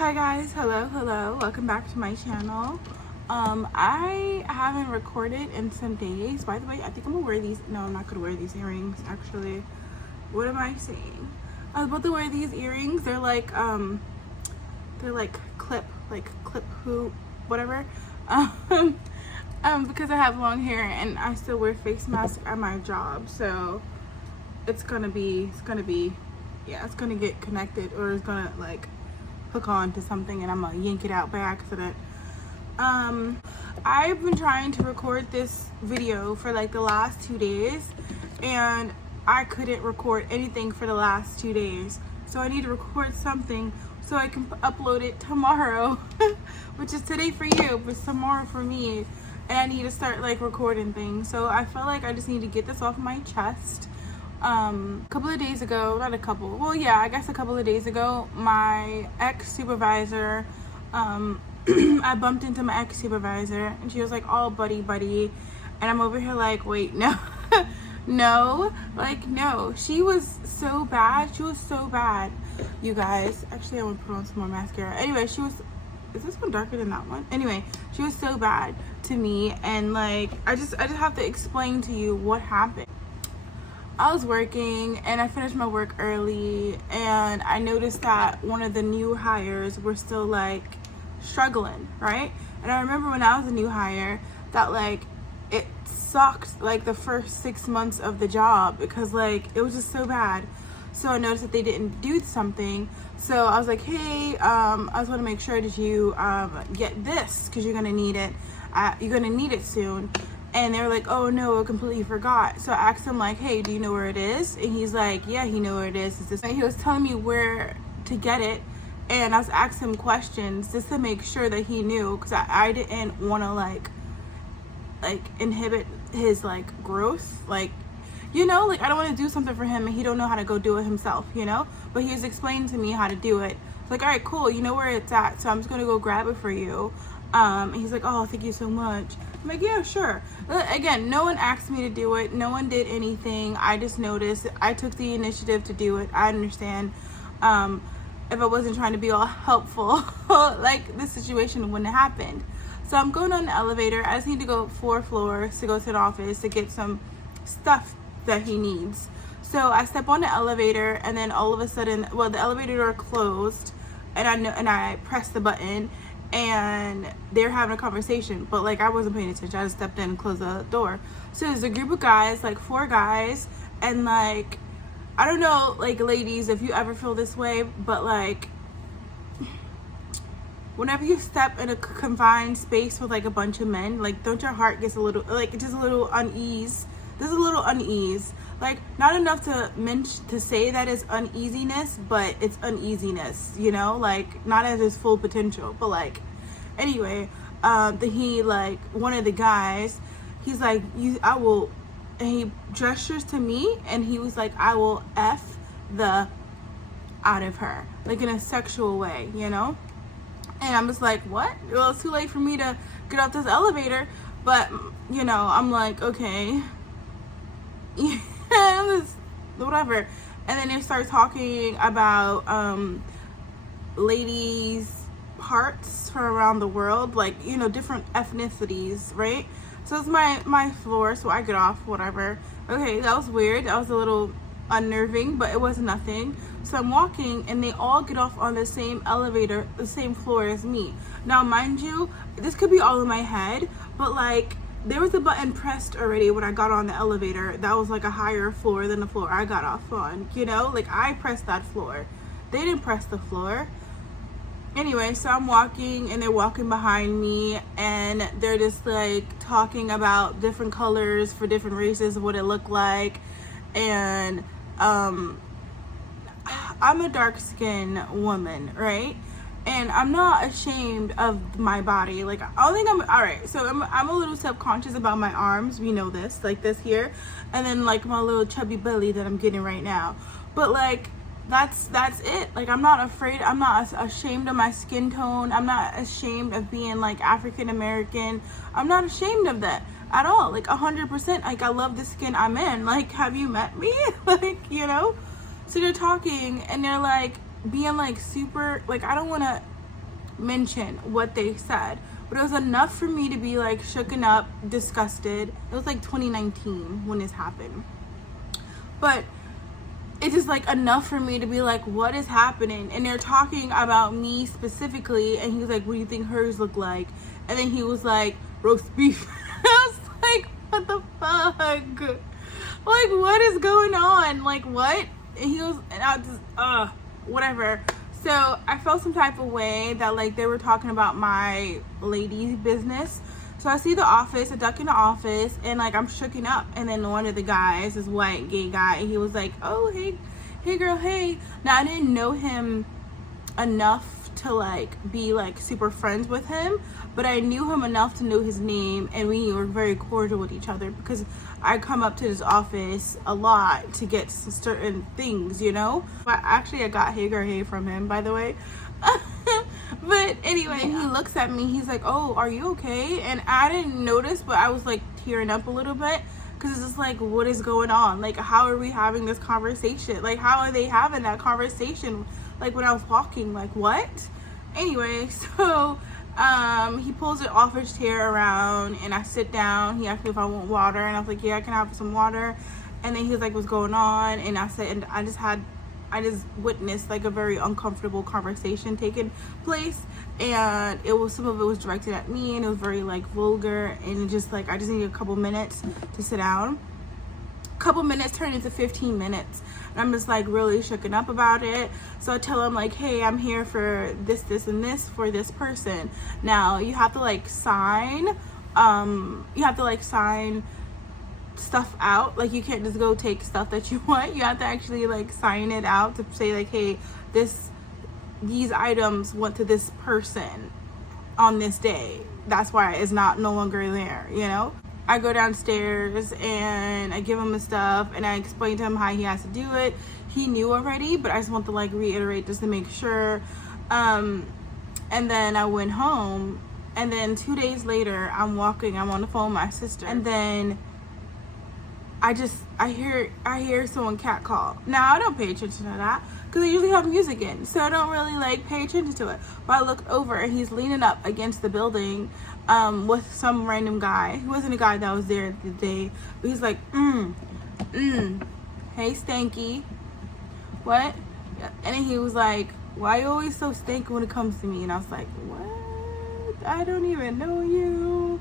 Hi guys, hello, welcome back to my channel. I haven't recorded in some days. By the way, I think I'm gonna wear these. No, I'm not gonna wear these earrings actually. What am I saying? I was about to wear these earrings. They're like clip hoop, whatever. Because I have long hair and I still wear face masks at my job, so it's gonna get connected, or it's gonna like hook on to something and I'm gonna yank it out by accident. I've been trying to record this video for like the last 2 days and I couldn't record anything for the last 2 days, so I need to record something so I can upload it tomorrow which is today for you but tomorrow for me, and I need to start like recording things. So I feel like I just need to get this off my chest. A couple of days ago, I guess a couple of days ago, my ex-supervisor, I bumped into my ex-supervisor and she was like all buddy and I'm over here like, wait, no. No, she was so bad, you guys. Actually, I want to put on some more mascara. Anyway, is this one darker than that one? Anyway, she was so bad to me, and like I just have to explain to you what happened. I was working and I finished my work early and I noticed that one of the new hires were still like struggling, right? And I remember when I was a new hire that like it sucked like the first 6 months of the job because like it was just so bad. So I noticed that they didn't do something, so I was like, hey, I just want to make sure that you get this because you're gonna need it. You're gonna need it soon. And they were like, oh no, I completely forgot. So I asked him like, hey, do you know where it is? And he's like, yeah, he knew where it is. And he was telling me where to get it, and I was asking him questions just to make sure that he knew, because I didn't want to like inhibit his like growth, like, you know, like I don't want to do something for him and he don't know how to go do it himself, you know. But he was explaining to me how to do it. It's like, all right, cool, you know where it's at, so I'm just gonna go grab it for you. And he's like, oh, thank you so much. I'm like, yeah, sure. Again, no one asked me to do it. No one did anything. I just noticed. I took the initiative to do it. I understand. If I wasn't trying to be all helpful, like this situation wouldn't have happened. So I'm going on the elevator. I just need to go 4 floors to go to the office to get some stuff that he needs. So I step on the elevator and then all of a sudden, well, the elevator door closed and I pressed the button and they're having a conversation, but like I wasn't paying attention. I just stepped in and closed the door. So there's a group of guys, like 4 guys, and like I don't know, like ladies, if you ever feel this way, but like whenever you step in a confined space with like a bunch of men, like don't your heart gets a little like just a little unease? There's a little unease, like not enough to say that it's uneasiness, but it's uneasiness, you know, like not at its full potential. But like anyway, he like one of the guys, he's like, I will, and he gestures to me and he was like, I will F the out of her, like in a sexual way, you know. And I'm just like, what? Well, it's too late for me to get off this elevator, but you know, I'm like, okay. Yeah, whatever. And then they start talking about ladies' parts from around the world, like, you know, different ethnicities, right? So it's my floor, so I get off, whatever. Okay, that was weird. That was a little unnerving, but it was nothing. So I'm walking and they all get off on the same elevator, the same floor as me. Now mind you, this could be all in my head, but like there was a button pressed already when I got on the elevator that was like a higher floor than the floor I got off on, you know, like I pressed that floor. They didn't press the floor. Anyway, so I'm walking and they're walking behind me and they're just like talking about different colors for different races, what it looked like. And I'm a dark-skinned woman, right? And I'm not ashamed of my body. Like, I don't think I'm all right. So I'm a little subconscious about my arms. We know this, like this here, and then like my little chubby belly that I'm getting right now. But like that's it. Like I'm not afraid. I'm not ashamed of my skin tone. I'm not ashamed of being like African American. I'm not ashamed of that at all. Like 100%. Like I love the skin I'm in. Like, have you met me? Like, you know. So they're talking and they're like being like super, like I don't want to mention what they said, but it was enough for me to be like shooken up, disgusted. It was like 2019 when this happened, but it's just like enough for me to be like, what is happening? And they're talking about me specifically, and he was like, what do you think hers look like? And then he was like, roast beef. I was like, what the fuck? Like, what is going on? Like, what? And he was, and I just, whatever. So I felt some type of way that like they were talking about my lady's business. So I see the office, I duck in the office, and like I'm shooken up. And then one of the guys, this white gay guy, and he was like, oh, hey girl, hey. Now I didn't know him enough to like be like super friends with him, but I knew him enough to know his name, and we were very cordial with each other because I come up to his office a lot to get certain things, you know. But actually I got hey girl, hey from him, by the way. But anyway, he looks at me, he's like, oh, are you okay? And I didn't notice, but I was like tearing up a little bit because it's just like, what is going on? Like, how are we having this conversation? Like, how are they having that conversation? Like, when I was walking, like, what? Anyway, so he pulls an office chair around, and I sit down. He asked me if I want water, and I was like, yeah, I can have some water. And then he was like, what's going on? And I said, and I just witnessed like a very uncomfortable conversation taking place, and it was, some of it was directed at me, and it was very like vulgar, and it just like, I just needed a couple minutes to sit down. Couple minutes turned into 15 minutes, and I'm just like really shooken up about it. So I tell him like, hey, I'm here for this and this for this person. Now you have to like sign stuff out. Like, you can't just go take stuff that you want. You have to actually like sign it out to say like, hey, these items went to this person on this day. That's why it's no longer there, you know. I go downstairs and I give him the stuff, and I explain to him how he has to do it. He knew already, but I just want to like reiterate just to make sure. And then I went home, and then 2 days later I'm on the phone with my sister, and then I hear someone catcall. Now I don't pay attention to that because I usually have music in, so I don't really like pay attention to it. But I looked over, and he's leaning up against the building with some random guy. He wasn't a guy that was there the day, but he's like, hey Stanky, what? And then he was like, why are you always so stanky when it comes to me? And I was like, what? I don't even know you.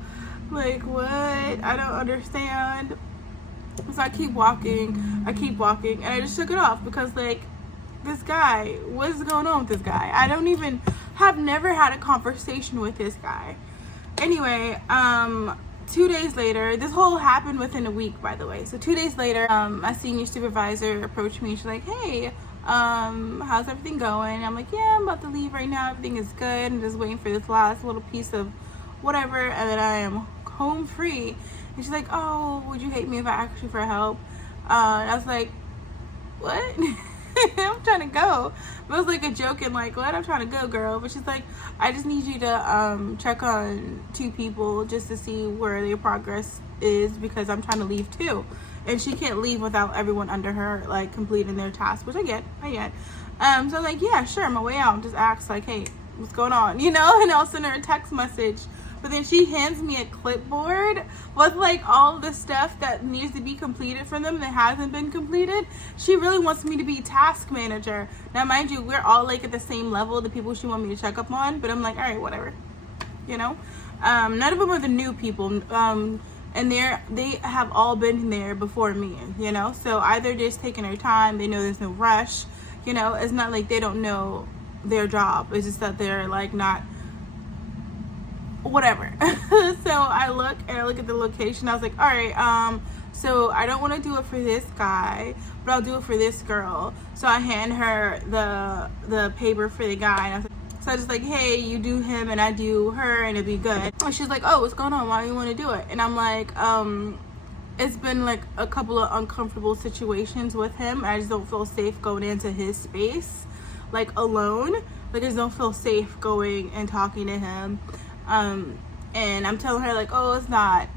Like, what? I don't understand. So I keep walking, and I just shook it off because like, this guy, what is going on with this guy? Have never had a conversation with this guy. Anyway, 2 days later, this whole happened within a week, by the way. So 2 days later, my senior supervisor approached me. She's like, hey, how's everything going? And I'm like, yeah, I'm about to leave right now. Everything is good. I'm just waiting for this last little piece of whatever, and then I am home free. And she's like, oh, would you hate me if I asked you for help? And I was like, what? I'm trying to go. But it was like a joke, and like, what? I'm trying to go, girl. But she's like, I just need you to check on 2 people just to see where their progress is, because I'm trying to leave too. And she can't leave without everyone under her like completing their task, which I get. So I'm like, yeah, sure, on my way out, just ask like, hey, what's going on? You know, and I'll send her a text message. But then she hands me a clipboard with like all the stuff that needs to be completed for them that hasn't been completed. She really wants me to be task manager. Now, mind you, we're all like at the same level, the people she wants me to check up on. But I'm like, all right, whatever. You know, none of them are the new people. And they have all been there before me. You know, so either they're just taking their time. They know there's no rush. You know, it's not like they don't know their job. It's just that they're like not. Whatever. So I look at the location. I was like, all right, so I don't want to do it for this guy, but I'll do it for this girl. So I hand her the paper for the guy, and I was like, so I just like, hey, you do him and I do her, and it'll be good. And she's like, oh, what's going on? Why do you want to do it? And I'm like, it's been like a couple of uncomfortable situations with him. I just don't feel safe going into his space like alone. Like, I just don't feel safe going and talking to him. And I'm telling her like, oh, it's not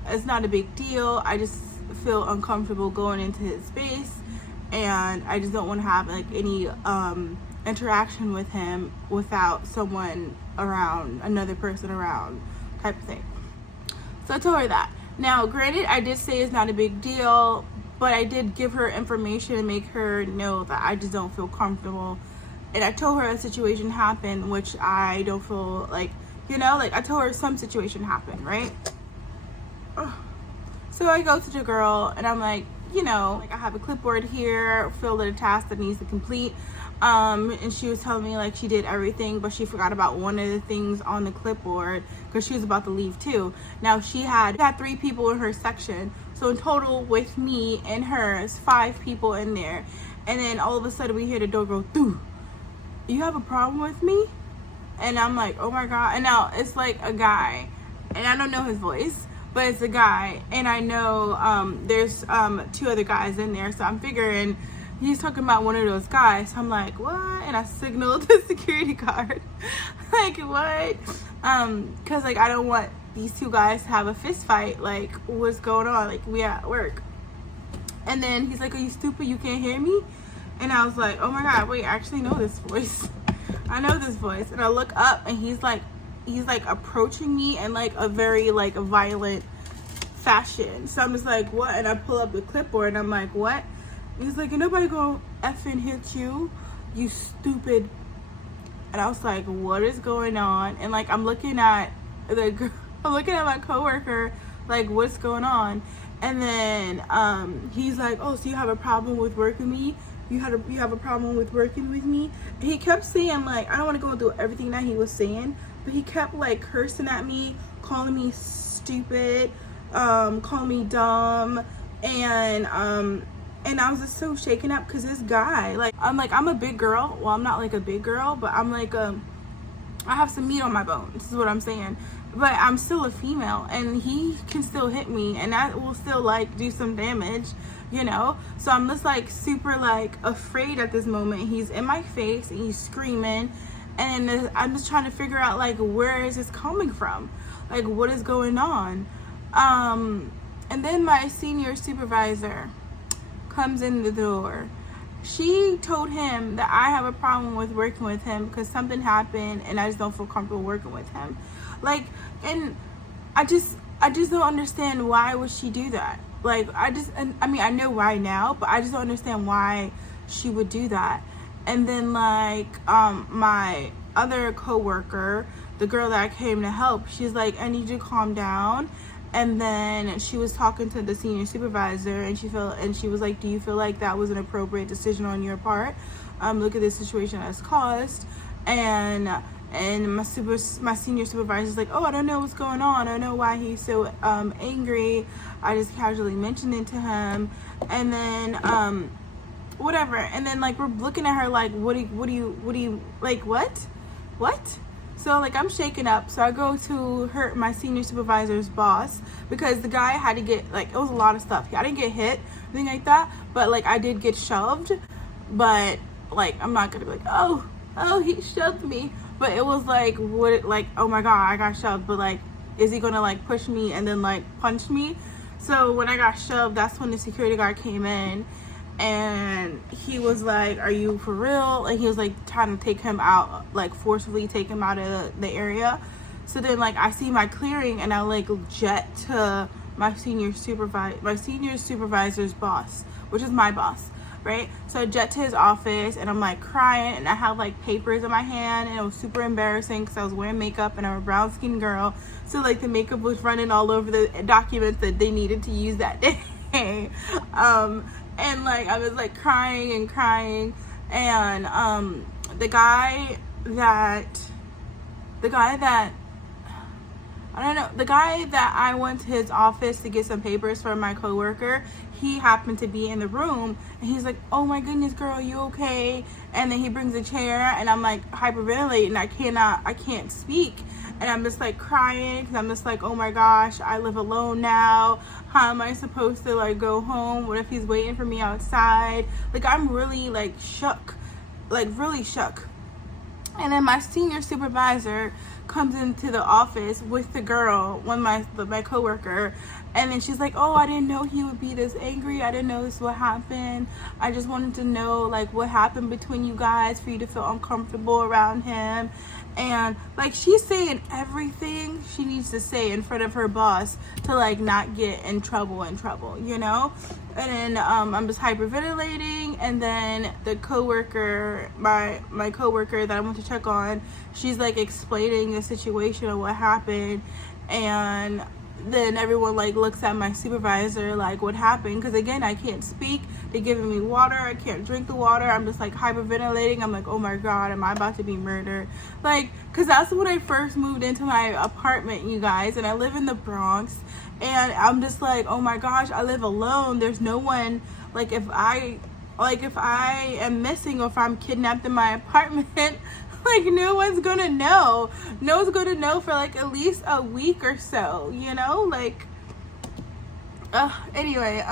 a big deal. I just feel uncomfortable going into his space, and I just don't want to have like any interaction with him without someone around, another person around, type of thing. So I told her that. Now, granted, I did say it's not a big deal, but I did give her information to make her know that I just don't feel comfortable. And I told her a situation happened, which I don't feel like, you know, like I told her some situation happened, right? So I go to the girl and I'm like, you know, like I have a clipboard here filled with a task that needs to complete. And she was telling me like she did everything, but she forgot about one of the things on the clipboard because she was about to leave too. Now she had 3 people in her section. So in total with me and hers, 5 people in there. And then all of a sudden we hear the door go, "Doo, you have a problem with me?" And I'm like, oh my God. And now it's like a guy, and I don't know his voice, but it's a guy. And I know there's 2 other guys in there. So I'm figuring he's talking about one of those guys. So I'm like, what? And I signaled the security guard. Like, what? Because like I don't want these 2 guys to have a fist fight. Like, what's going on? Like, we at work. And then he's like, are you stupid? You can't hear me? And I was like, oh my God, wait, I actually know this voice. I know this voice. And I look up and he's like approaching me in like a very like violent fashion. So I'm just like, what? And I pull up the clipboard and I'm like, what? And he's like, ain't nobody gonna effing hit you, you stupid. And I was like, what is going on? And like I'm looking at my coworker, like, what's going on? And then he's like, oh, so you have a problem with working with me? You have a problem with working with me? And he kept saying, like, I don't want to go through everything that he was saying, but he kept like cursing at me, calling me stupid, calling me dumb, and I was just so shaken up because this guy, like, I'm a big girl. Well, I'm not like a big girl, but I'm like I have some meat on my bones. This is what I'm saying. But I'm still a female, and he can still hit me, and that will still like do some damage, you know. So I'm just like super like afraid at this moment. He's in my face and he's screaming, and I'm just trying to figure out like where is this coming from, like what is going on. And then my senior supervisor comes in the door. She told him that I have a problem with working with him because something happened and I just don't feel comfortable working with him. Like, and I just don't understand why would she do that. Like, I mean, I know why now, but I just don't understand why she would do that. And then like my other coworker, the girl that I came to help, she's like, I need you to calm down. And then she was talking to the senior supervisor, and she was like, do you feel like that was an appropriate decision on your part? Look at this situation that's caused. And my senior supervisor's like, oh, I don't know what's going on. I don't know why he's so angry. I just casually mentioned it to him. And then whatever. And then like we're looking at her like, what do you like, what? So like I'm shaken up. So I go to my senior supervisor's boss, because the guy had to get, like, it was a lot of stuff. I didn't get hit, anything like that, but like I did get shoved. But like I'm not gonna be like, oh he shoved me. But it was like, what, like, oh my God, I got shoved. But like, is he gonna like push me and then like punch me? So when I got shoved, that's when the security guard came in. And he was like, are you for real? And he was like trying to take him out, like forcefully take him out of the area. So then like I see my clearing, and I like jet to my senior supervisor's boss, which is my boss, right? So I jet to his office, and I'm like crying, and I have like papers in my hand, and it was super embarrassing because I was wearing makeup and I'm a brown skinned girl. So like the makeup was running all over the documents that they needed to use that day. And like I was like crying, and the guy that I went to his office to get some papers for my coworker, he happened to be in the room, and he's like, oh my goodness, girl, you okay? And then he brings a chair, and I'm like hyperventilating. I can't speak, and I'm just like crying because I'm just like, oh my gosh, I live alone now. How am I supposed to like go home? What if he's waiting for me outside? Like I'm really like shook, like really shook. And then my senior supervisor comes into the office with the girl, my coworker, and then she's like, oh, I didn't know he would be this angry. I didn't know this would happen. I just wanted to know like what happened between you guys for you to feel uncomfortable around him. And like she's saying everything she needs to say in front of her boss to like not get in trouble, you know? And then I'm just hyperventilating, and then the coworker, my coworker that I went to check on, she's like explaining the situation of what happened, and then everyone like looks at my supervisor like what happened, because again I can't speak. They're giving me water, I can't drink the water. I'm just like hyperventilating. I'm like, oh my god, am I about to be murdered? Like, because that's when I first moved into my apartment, you guys, and I live in the Bronx, and I'm just like, oh my gosh, I live alone. There's no one, like if I am missing or if I'm kidnapped in my apartment, like no one's gonna know. No one's gonna know for like at least a week or so, you know? Like, anyway,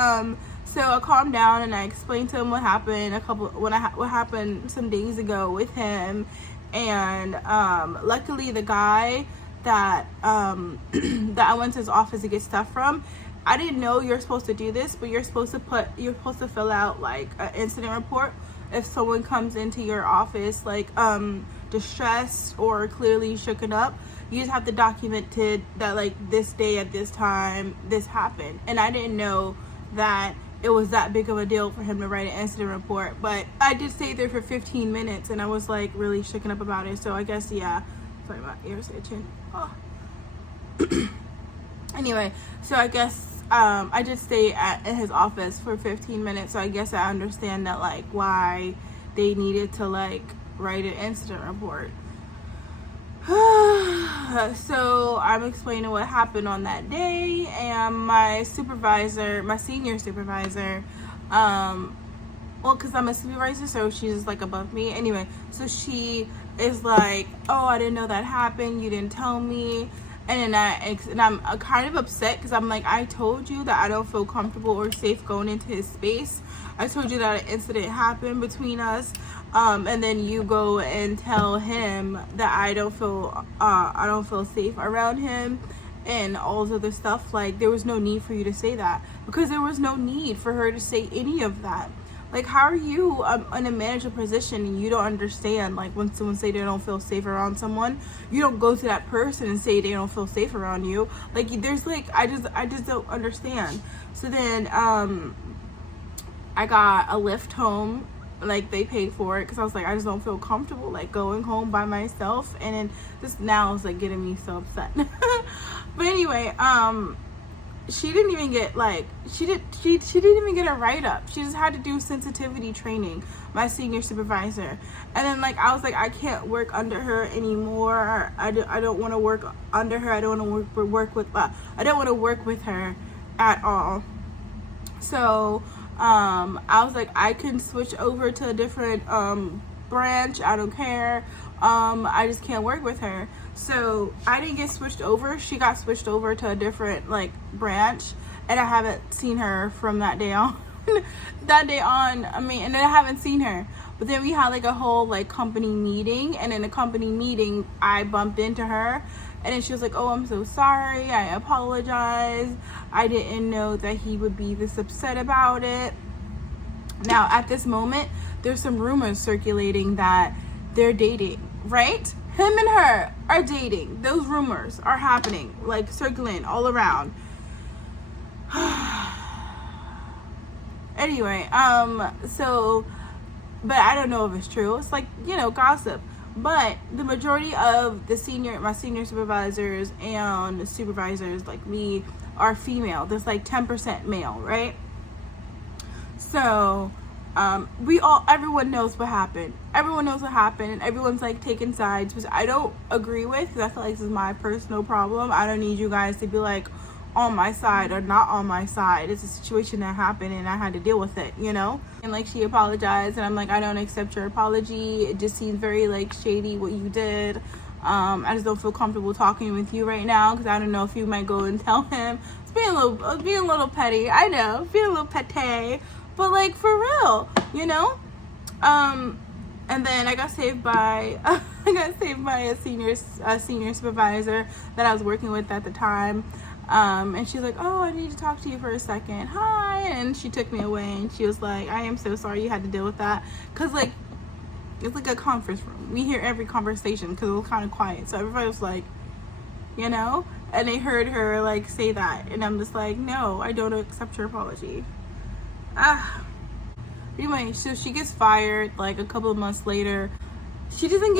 so I calmed down and I explained to him what happened what happened some days ago with him, and luckily the guy that that I went to his office to get stuff from, I didn't know you're supposed to do this, but you're supposed to fill out like an incident report if someone comes into your office like distressed or clearly shooken up. You just have to document it that like this day at this time this happened. And I didn't know that it was that big of a deal for him to write an incident report, but I did stay there for 15 minutes and I was like really shooken up about it. So I guess, yeah, sorry, my ears itching. Oh. Anyway, so I guess I did stay in his office for 15 minutes, so I guess I understand that like why they needed to like write an incident report. So I'm explaining what happened on that day, and my senior supervisor, well, because I'm a supervisor, so she's just like above me. Anyway, so she is like, oh, I didn't know that happened, you didn't tell me. And then I'm kind of upset because I'm like, I told you that I don't feel comfortable or safe going into his space. I told you that an incident happened between us, and then you go and tell him that I don't feel safe around him and all this other stuff. Like, there was no need for you to say that, because there was no need for her to say any of that. Like, how are you in a manager position and you don't understand, like, when someone say they don't feel safe around someone, you don't go to that person and say they don't feel safe around you. Like, there's like, I just don't understand. So then I got a lift home, like they paid for it, because I was like, I just don't feel comfortable like going home by myself. And then this now is like getting me so upset. But anyway, she didn't even get like she didn't even get a write-up. She just had to do sensitivity training, my senior supervisor. And then like I was like, I can't work under her anymore. I don't want to work under her. I don't want to work with her at all. So I was like, I can switch over to a different branch. I don't care. I just can't work with her. So I didn't get switched over. She got switched over to a different like branch, and I haven't seen her from that day on. And then I haven't seen her. But then we had like a whole like company meeting, and in the company meeting I bumped into her, and then she was like, oh, I'm so sorry, I apologize, I didn't know that he would be this upset about it. Now at this moment there's some rumors circulating that they're dating, right? Him and her are dating. Those rumors are happening, like circling all around. Anyway, so, but I don't know if it's true. It's like, you know, gossip. But the majority of my senior supervisors and supervisors like me are female. There's like 10% male, right? So everyone knows what happened. Everyone knows what happened, and everyone's like taking sides, which I don't agree with, because I feel like this is my personal problem. I don't need you guys to be like on my side or not on my side. It's a situation that happened and I had to deal with it, you know? And like she apologized, and I'm like, I don't accept your apology. It just seems very like shady what you did. I just don't feel comfortable talking with you right now, because I don't know if you might go and tell him. It's being a little petty, I know, being a little petty, but like for real, you know? And then I got saved by a senior supervisor that I was working with at the time. And she's like, oh, I need to talk to you for a second. Hi. And she took me away and she was like, I am so sorry you had to deal with that. Because, like, it's like a conference room. We hear every conversation because it was kind of quiet. So everybody was like, you know? And they heard her, like, say that. And I'm just like, no, I don't accept your apology. Anyway, so she gets fired, like, a couple of months later. She doesn't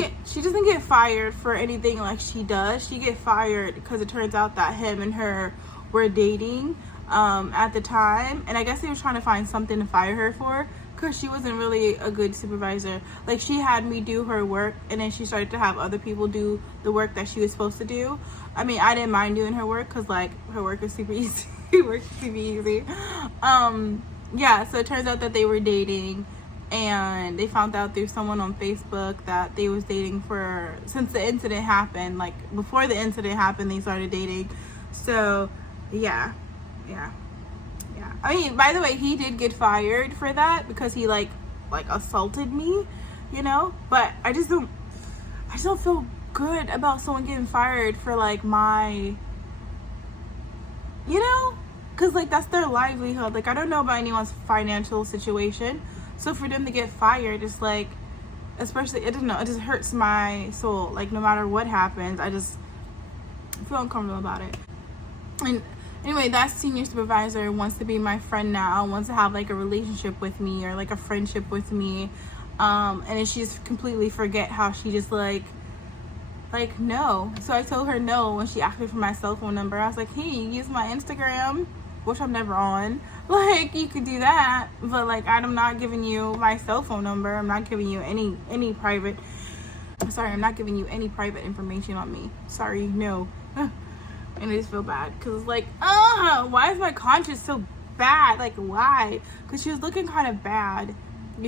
get fired for anything like she does. She get fired because it turns out that him and her were dating at the time. And I guess they were trying to find something to fire her for because she wasn't really a good supervisor. Like, she had me do her work and then she started to have other people do the work that she was supposed to do. I mean, I didn't mind doing her work because, like, her work is super easy. Her work is super easy. Yeah, so it turns out that they were dating. And they found out through someone on Facebook that they was dating since the incident happened. Like, before the incident happened, they started dating. So, yeah. I mean, by the way, he did get fired for that because he, like assaulted me, you know? But I just don't feel good about someone getting fired for, like, my, you know? Because, like, that's their livelihood. Like, I don't know about anyone's financial situation. So for them to get fired, it's like, especially, I don't know, it just hurts my soul. Like, no matter what happens, I just feel uncomfortable about it. And anyway, that senior supervisor wants to be my friend now, wants to have, like, a relationship with me or, like, a friendship with me. And then she just completely forget how she just, like, no. So I told her no when she asked me for my cell phone number. I was like, hey, use my Instagram, which I'm never on. Like, you could do that, but, like, I'm not giving you my cell phone number. I'm not giving you any private, I'm not giving you any private information on me. Sorry, no. And I just feel bad because it's like, why is my conscience so bad? Like, why? Because she was looking kind of bad.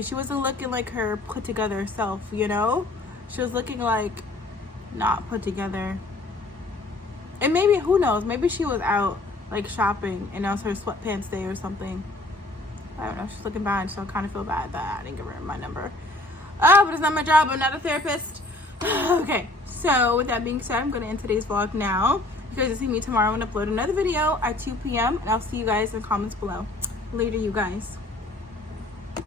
She wasn't looking like her put together self, you know? She was looking like not put together. And maybe, who knows, maybe she was out, like, shopping and that was her sweatpants day or something. I don't know, she's looking bad, so I kind of feel bad that I didn't give her my number. But it's not my job, I'm not a therapist. Okay, so with that being said, I'm going to end today's vlog now. You guys will see me tomorrow and upload another video at 2 p.m. and I'll see you guys in the comments below. Later, you guys.